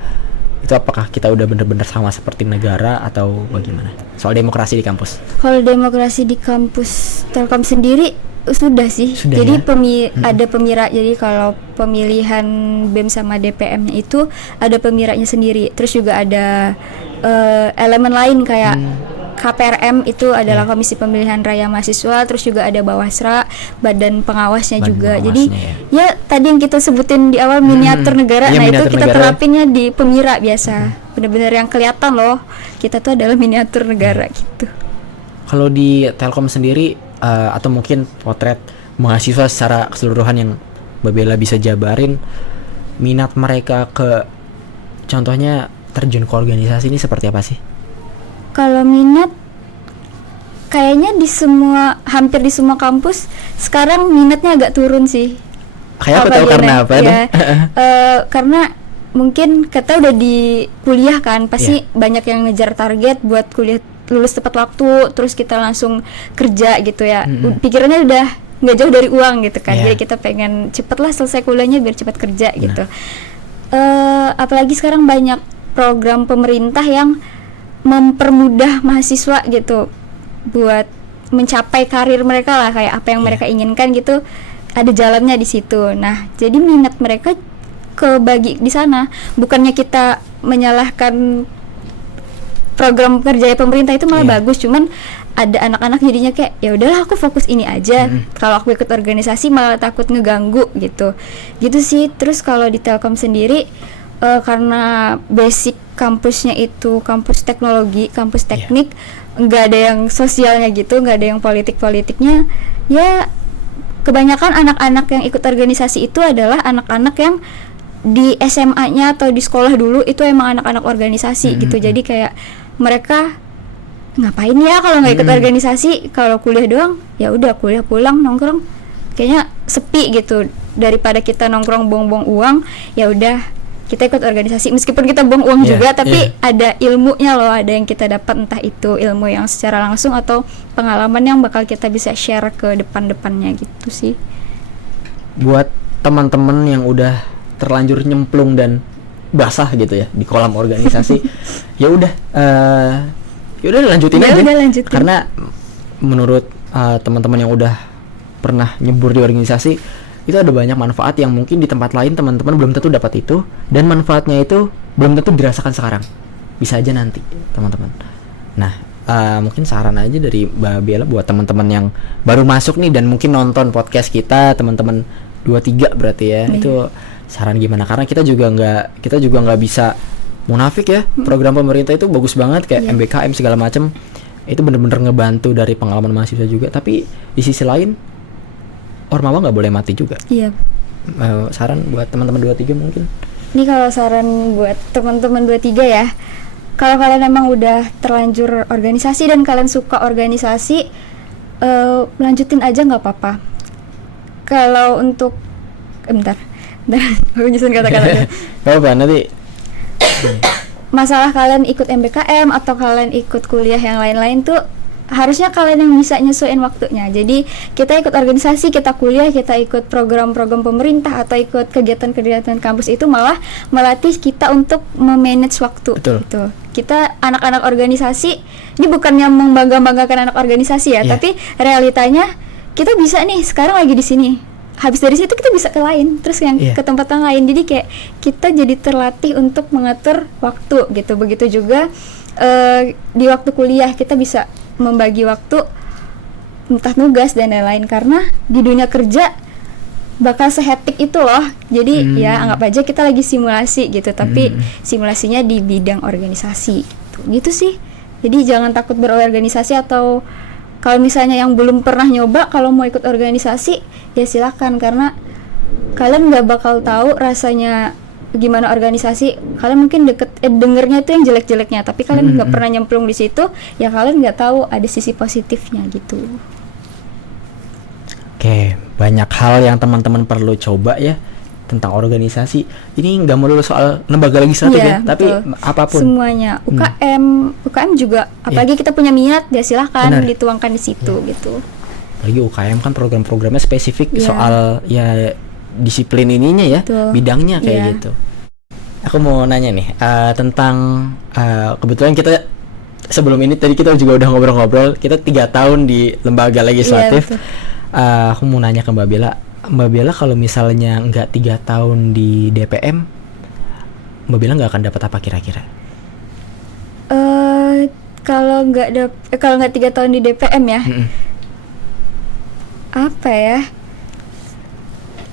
Itu apakah kita udah bener-bener sama seperti negara atau bagaimana soal demokrasi di kampus? Kalau demokrasi di kampus Telkom sendiri sudah sih. Jadi ada pemira. Jadi kalau pemilihan BEM sama DPM-nya itu ada pemiranya sendiri. Terus juga ada elemen lain kayak KPRM itu adalah Komisi Pemilihan Raya Mahasiswa, terus juga ada Bawasra, badan pengawasnya juga. Jadi ya tadi yang kita sebutin di awal miniatur negara, nah itu kita terapinnya di pemira biasa. Benar-benar yang kelihatan loh, kita tuh adalah miniatur negara gitu. Kalau di Telkom sendiri atau mungkin potret mahasiswa secara keseluruhan yang Mbak Bella bisa jabarin, minat mereka ke contohnya terjun ke organisasi ini seperti apa sih? Kalau minat kayaknya hampir di semua kampus sekarang minatnya agak turun sih. Kayak aku tahu karena apa ya? Karena mungkin kita udah di kuliah kan, pasti banyak yang ngejar target buat kuliah lulus tepat waktu, terus kita langsung kerja gitu ya. Pikirannya udah nggak jauh dari uang gitu kan. Jadi kita pengen cepet lah selesai kuliahnya biar cepat kerja gitu. Apalagi sekarang banyak program pemerintah yang mempermudah mahasiswa gitu buat mencapai karir mereka lah, kayak apa yang mereka inginkan gitu, ada jalannya di situ. Nah, jadi minat mereka kebagi di sana. Bukannya kita menyalahkan program kerja pemerintah, itu malah bagus, cuman ada anak-anak jadinya kayak ya udahlah aku fokus ini aja. Kalau aku ikut organisasi malah takut ngeganggu gitu sih. Terus kalau di Telkom sendiri karena basic kampusnya itu kampus teknologi, kampus teknik, nggak ada yang sosialnya gitu, nggak ada yang politik-politiknya. Ya kebanyakan anak-anak yang ikut organisasi itu adalah anak-anak yang di SMA-nya atau di sekolah dulu itu emang anak-anak organisasi gitu. Jadi kayak mereka ngapain ya kalau nggak ikut organisasi, kalau kuliah doang ya udah kuliah pulang nongkrong, kayaknya sepi gitu. daripada kita nongkrong buang-buang uang, ya udah kita ikut organisasi meskipun kita buang uang juga, tapi ada ilmunya loh, ada yang kita dapat, entah itu ilmu yang secara langsung atau pengalaman yang bakal kita bisa share ke depan-depannya gitu sih. Buat teman-teman yang udah terlanjur nyemplung dan basah gitu ya di kolam organisasi, ya udah lanjutin aja. Lanjutin. Karena menurut teman-teman yang udah pernah nyebur di organisasi, itu ada banyak manfaat yang mungkin di tempat lain teman-teman belum tentu dapat itu, dan manfaatnya itu belum tentu dirasakan sekarang, bisa aja nanti teman-teman. Nah, mungkin saran aja dari Mbak Bella buat teman-teman yang baru masuk nih dan mungkin nonton podcast kita, teman-teman 23 berarti ya. Itu saran gimana? Karena kita juga nggak bisa munafik ya. Program pemerintah itu bagus banget kayak MBKM segala macam. Itu bener-bener ngebantu dari pengalaman mahasiswa juga. Tapi di sisi lain Ormawa nggak boleh mati juga. Iya. Saran buat teman-teman 23 mungkin. Ini kalau saran buat teman-teman 23 ya, kalau kalian emang udah terlanjur organisasi dan kalian suka organisasi, lanjutin aja nggak apa-apa. Kalau untuk bentar, aku nyusun kata-kata. Gak apa nanti. Masalah kalian ikut MBKM atau kalian ikut kuliah yang lain-lain tuh harusnya kalian yang bisa nyesuaiin waktunya. Jadi kita ikut organisasi, kita kuliah, kita ikut program-program pemerintah atau ikut kegiatan-kegiatan kampus, itu malah melatih kita untuk memanage waktu. Betul. Gitu. Kita anak-anak organisasi, ini bukannya membangga-banggakan anak organisasi ya, tapi realitanya kita bisa nih sekarang lagi di sini. Habis dari situ kita bisa ke lain, terus yang ke tempat yang lain. Jadi kayak kita jadi terlatih untuk mengatur waktu gitu. Begitu juga di waktu kuliah kita bisa membagi waktu, entah nugas dan lain-lain, karena di dunia kerja bakal sehetik itu loh. Jadi ya anggap aja kita lagi simulasi gitu, tapi simulasinya di bidang organisasi gitu sih. Jadi jangan takut berorganisasi, atau kalau misalnya yang belum pernah nyoba, kalau mau ikut organisasi ya silakan, karena kalian nggak bakal tahu rasanya gimana organisasi. Kalian mungkin dengernya itu yang jelek-jeleknya, tapi kalian nggak pernah nyemplung di situ, ya kalian nggak tahu ada sisi positifnya gitu. Oke, banyak hal yang teman-teman perlu coba ya tentang organisasi. Ini nggak melulu soal lembaga legislatif ya, tapi apapun. Semuanya. UKM juga, apalagi kita punya minat, ya silahkan dituangkan di situ gitu. Apalagi UKM kan program-programnya spesifik soal ya disiplin ininya ya, bidangnya kayak gitu. Aku mau nanya nih tentang kebetulan kita sebelum ini tadi kita juga udah ngobrol-ngobrol, kita 3 tahun di lembaga legislatif. Aku mau nanya ke Mbak Bella, kalau misalnya nggak 3 tahun di DPM, Mbak Bella nggak akan dapat apa kira-kira? Kalau nggak 3 tahun di DPM ya, apa ya?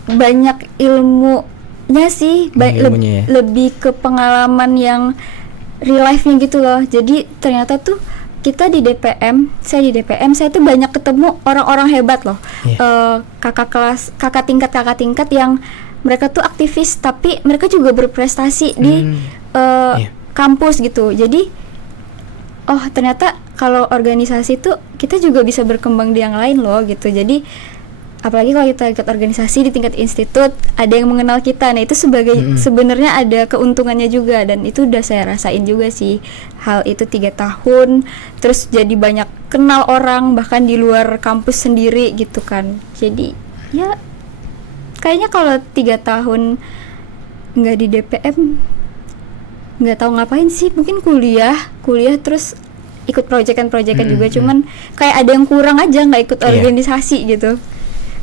Banyak ilmunya sih, lebih ke pengalaman yang real life-nya gitu loh. Jadi ternyata tuh kita di DPM, saya tuh banyak ketemu orang-orang hebat loh. Kakak tingkat yang mereka tuh aktivis, tapi mereka juga berprestasi di kampus gitu. Jadi ternyata kalau organisasi tuh kita juga bisa berkembang di yang lain loh gitu. Jadi apalagi kalau kita ikut organisasi di tingkat institut, ada yang mengenal kita. Nah itu sebenarnya ada keuntungannya juga, dan itu udah saya rasain juga sih hal itu 3 tahun. Terus jadi banyak kenal orang bahkan di luar kampus sendiri gitu kan. Jadi ya kayaknya kalau 3 tahun nggak di DPM nggak tahu ngapain sih. Mungkin kuliah terus ikut proyekan juga, cuman kayak ada yang kurang aja nggak ikut organisasi gitu.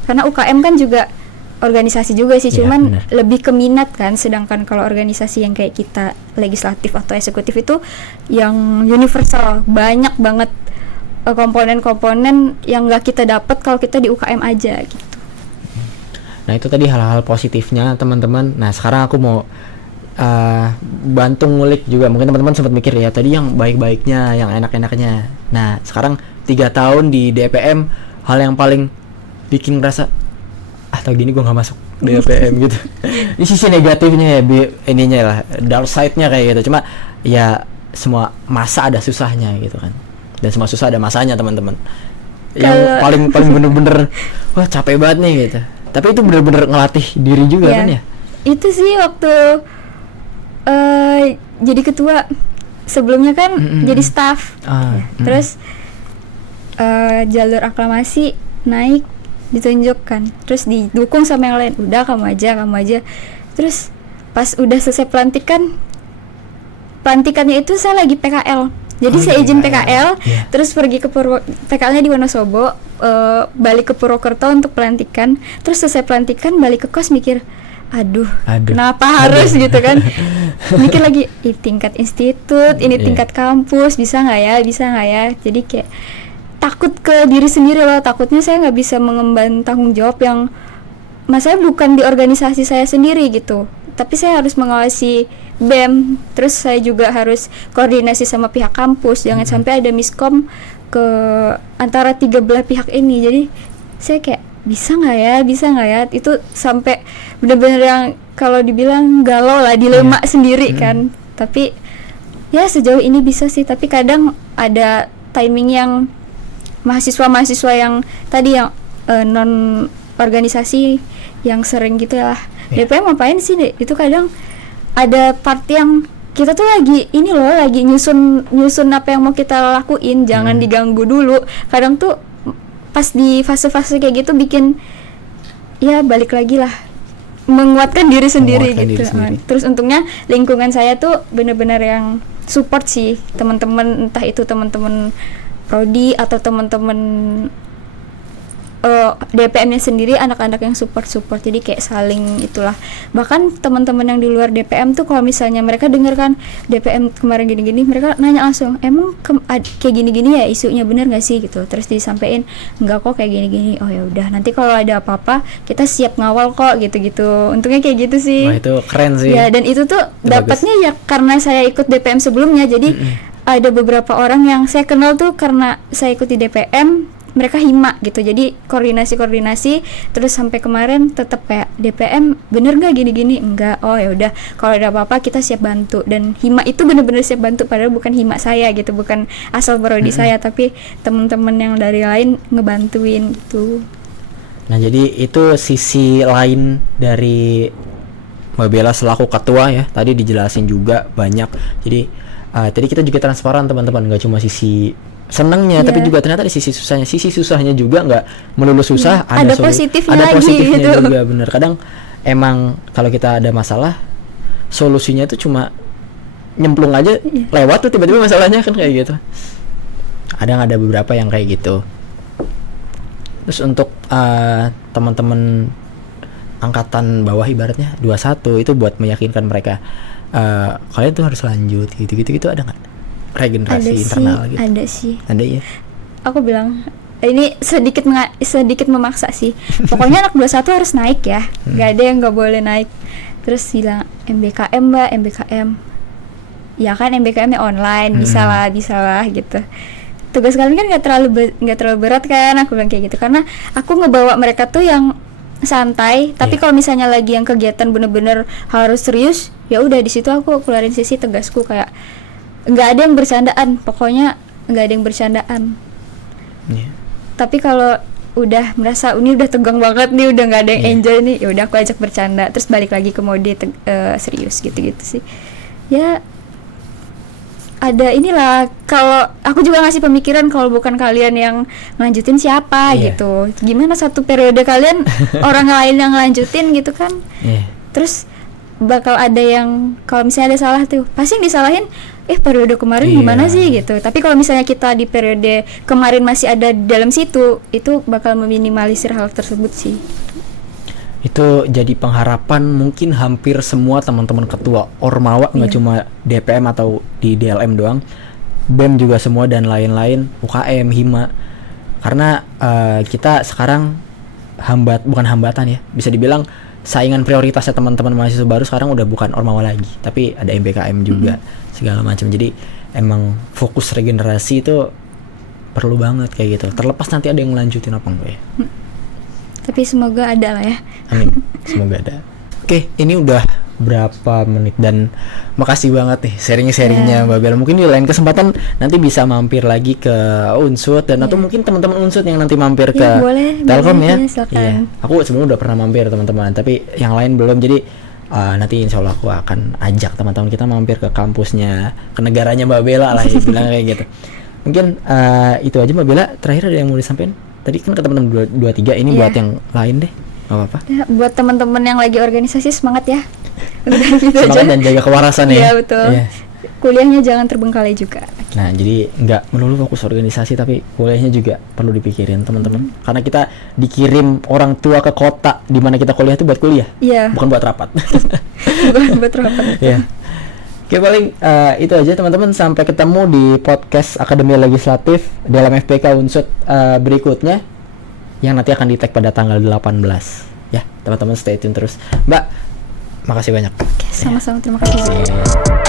Karena UKM kan juga organisasi juga sih, cuman lebih ke minat kan. Sedangkan kalau organisasi yang kayak kita legislatif atau eksekutif itu yang universal, banyak banget komponen-komponen yang nggak kita dapat kalau kita di UKM aja gitu. Nah itu tadi hal-hal positifnya teman-teman. Nah sekarang aku mau bantu ngulik juga. Mungkin teman-teman sempat mikir ya tadi yang baik-baiknya, yang enak-enaknya. Nah sekarang 3 tahun di DPM, hal yang paling bikin ngerasa atau gini gue nggak masuk DPM gitu. Ini sisi negatifnya ya, ininya lah, dark side-nya kayak gitu. Cuma ya semua masa ada susahnya gitu kan, dan semua susah ada masanya teman-teman. Yang paling bener-bener wah capek banget nih gitu. Tapi itu bener-bener ngelatih diri juga kan ya? Itu sih waktu jadi ketua, sebelumnya kan jadi staff. Terus jalur aklamasi naik, ditunjukkan, terus didukung sama yang lain, udah kamu aja. Terus pas udah selesai pelantikannya itu saya lagi PKL, jadi saya izin PKL, terus pergi ke PKL-nya di Wonosobo, balik ke Purwokerto untuk pelantikan, terus selesai pelantikan balik ke kos mikir, aduh. Kenapa harus gitu kan, mikir lagi, tingkat institut, ini tingkat kampus, bisa nggak ya, jadi kayak takut ke diri sendiri loh, takutnya saya nggak bisa mengemban tanggung jawab yang masalahnya bukan di organisasi saya sendiri gitu, tapi saya harus mengawasi BEM, terus saya juga harus koordinasi sama pihak kampus, jangan sampai ada miskom ke antara 3 belah pihak ini. Jadi saya kayak bisa nggak ya, itu sampai benar-benar yang kalau dibilang galau lah, dilema sendiri kan. Tapi ya sejauh ini bisa sih, tapi kadang ada timing yang mahasiswa yang tadi yang non organisasi yang sering gitu lah, DPM ngapain sih deh, itu kadang ada part yang kita tuh lagi nyusun apa yang mau kita lakuin, jangan diganggu dulu. Kadang tuh pas di fase-fase kayak gitu bikin ya balik lagi lah, menguatkan diri sendiri gitu. Terus untungnya lingkungan saya tuh benar-benar yang support sih, teman-teman, entah itu teman-teman prodi atau teman-teman DPM-nya sendiri, anak-anak yang support, jadi kayak saling itulah. Bahkan teman-teman yang di luar DPM tuh kalau misalnya mereka dengar kan DPM kemarin gini-gini, mereka nanya langsung, emang kayak gini-gini ya isunya, bener nggak sih gitu. Terus disampaikan, enggak kok kayak gini-gini. Oh ya udah, nanti kalau ada apa-apa kita siap ngawal kok, gitu-gitu. Untungnya kayak gitu sih. Wah, itu keren sih. Ya, dan itu tuh dapatnya ya karena saya ikut DPM sebelumnya, jadi ada beberapa orang yang saya kenal tuh karena saya ikut di DPM, mereka hima gitu, jadi koordinasi terus sampai kemarin tetap kayak DPM bener nggak gini-gini, enggak, oh ya udah kalau ada apa-apa kita siap bantu. Dan hima itu bener-bener siap bantu, padahal bukan hima saya gitu, bukan asal prodi saya, tapi teman-teman yang dari lain ngebantuin gitu. Nah jadi itu sisi lain dari Mbak Bella selaku ketua ya, tadi dijelasin juga banyak. Jadi tadi kita juga transparan teman-teman, nggak cuma sisi senangnya, tapi juga ternyata di sisi susahnya juga nggak melulu susah, ada positifnya gitu. Juga bener. Kadang emang kalau kita ada masalah, solusinya itu cuma nyemplung aja lewat tuh tiba-tiba masalahnya kan kayak gitu. Ada beberapa yang kayak gitu. Terus untuk teman-teman angkatan bawah ibaratnya 21 itu buat meyakinkan mereka, kalian tuh harus lanjut gitu ada nggak regenerasi internal gitu? Ada ya. Aku bilang ini sedikit memaksa sih. Pokoknya anak 21 harus naik ya, nggak ada yang nggak boleh naik. Terus bilang MBKM mbak, MBKM ya kan, MBKM-nya online, bisa lah gitu. Tugas kalian kan nggak terlalu berat kan, aku bilang kayak gitu, karena aku ngebawa mereka tuh yang santai, tapi kalau misalnya lagi yang kegiatan bener-bener harus serius, ya udah di situ aku keluarin sisi tegasku, kayak nggak ada yang bercandaan, pokoknya nggak ada yang bercandaan. Tapi kalau udah merasa ini udah tegang banget nih, udah nggak ada yang enjoy nih, ya udah aku ajak bercanda, terus balik lagi ke mode serius gitu sih. Ya ada inilah, kalau aku juga ngasih pemikiran, kalau bukan kalian yang ngelanjutin siapa gitu, gimana satu periode kalian orang lain yang ngelanjutin gitu kan. Terus bakal ada yang kalau misalnya ada salah tuh pasti yang disalahin, periode kemarin gimana sih gitu. Tapi kalau misalnya kita di periode kemarin masih ada di dalam situ, itu bakal meminimalisir hal tersebut sih. Itu jadi pengharapan mungkin hampir semua teman-teman ketua Ormawa, nggak cuma DPM atau di DLM doang, BEM juga semua dan lain-lain, UKM, Hima. Karena kita sekarang bukan hambatan ya, bisa dibilang saingan prioritasnya teman-teman mahasiswa baru sekarang udah bukan Ormawa lagi, tapi ada MBKM juga segala macam. Jadi emang fokus regenerasi itu perlu banget kayak gitu. Terlepas nanti ada yang ngelanjutin apa enggak ya. Tapi semoga ada lah ya. Amin. Semoga ada. Oke, ini udah berapa menit. Dan makasih banget nih sharing-sharingnya Mbak Bella. Mungkin di lain kesempatan nanti bisa mampir lagi ke Unsut dan atau mungkin teman-teman Unsut yang nanti mampir ke boleh, Telkom boleh, ya. silakan. Iya. Aku sebelumnya udah pernah mampir teman-teman, tapi yang lain belum. Jadi nanti insya Allah aku akan ajak teman-teman kita mampir ke kampusnya, ke negaranya Mbak Bella lah ya, bilang kayak gitu. Mungkin itu aja Mbak Bella. Terakhir ada yang mau disampaikan? Tadi kan ke teman-teman 23, ini buat yang lain deh. Gak apa-apa. Ya, buat teman-teman yang lagi organisasi semangat ya. Udah gitu Semangat aja. dan jaga kewarasan ya. Iya betul. Iya. Kuliahnya jangan terbengkalai juga. Nah, jadi nggak melulu fokus organisasi, tapi kuliahnya juga perlu dipikirin teman-teman. Karena kita dikirim orang tua ke kota di mana kita kuliah itu buat kuliah, Iya. bukan buat rapat. Bukan buat rapat. Iya. Oke, paling itu aja teman-teman. Sampai ketemu di podcast Akademi Legislatif dalam FPK Unsut berikutnya yang nanti akan di-tag pada tanggal 18. Ya, teman-teman stay tune terus. Mbak, makasih banyak. Sama-sama, terima kasih.